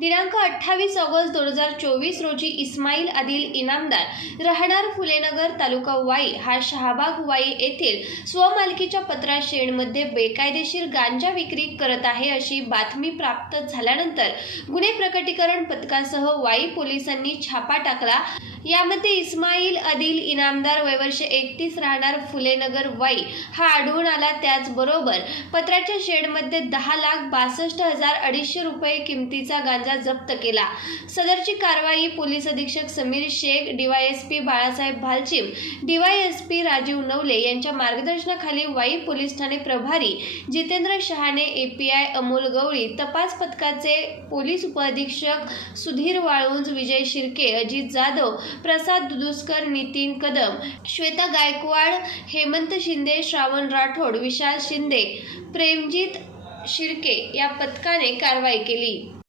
दिनांक अठ्ठावीस ऑगस्ट दोन हजार चोवीस रोजी इस्माईल आदिल इनामदार राहणार फुलेनगर तालुका वाई हा शहाबाग वाई येथील स्वमालकीच्या पत्रा शेडमध्ये बेकायदेशीर गांजा विक्री करत आहे अशी बातमी प्राप्त झाल्यानंतर गुन्हे प्रकटीकरण पथकासह वाई पोलिसांनी छापा टाकला. यामध्ये इस्माईल आदिल इनामदार वयवर्ष एकतीस राहणार फुलेनगर वाई. हा आढळून आला त्याचबरोबर पत्राच्या शेडमध्ये दहा लाख बासष्ट हजार अडीचशे रुपये किमतीचा गांजा जप्त केला. सदरची कारवाई पोलीस अधीक्षक समीर शेख डीवायएसपी बाळासाहेब भालचिम डीवायएसपी राजीव नवले यांच्या मार्गदर्शनाखाली वाई पोलीस ठाणे प्रभारी जितेंद्र शहाणे एपीआय अमोल गवळी तपास पथकाचे पोलीस उपअधीक्षक सुधीर वाळुंज विजय शिर्के अजित जाधव प्रसाद दुदुस्कर नितीन कदम श्वेता गायकवाड हेमंत शिंदे श्रावण राठोड विशाल शिंदे प्रेमजीत शिर्के या पथकाने कारवाई केली.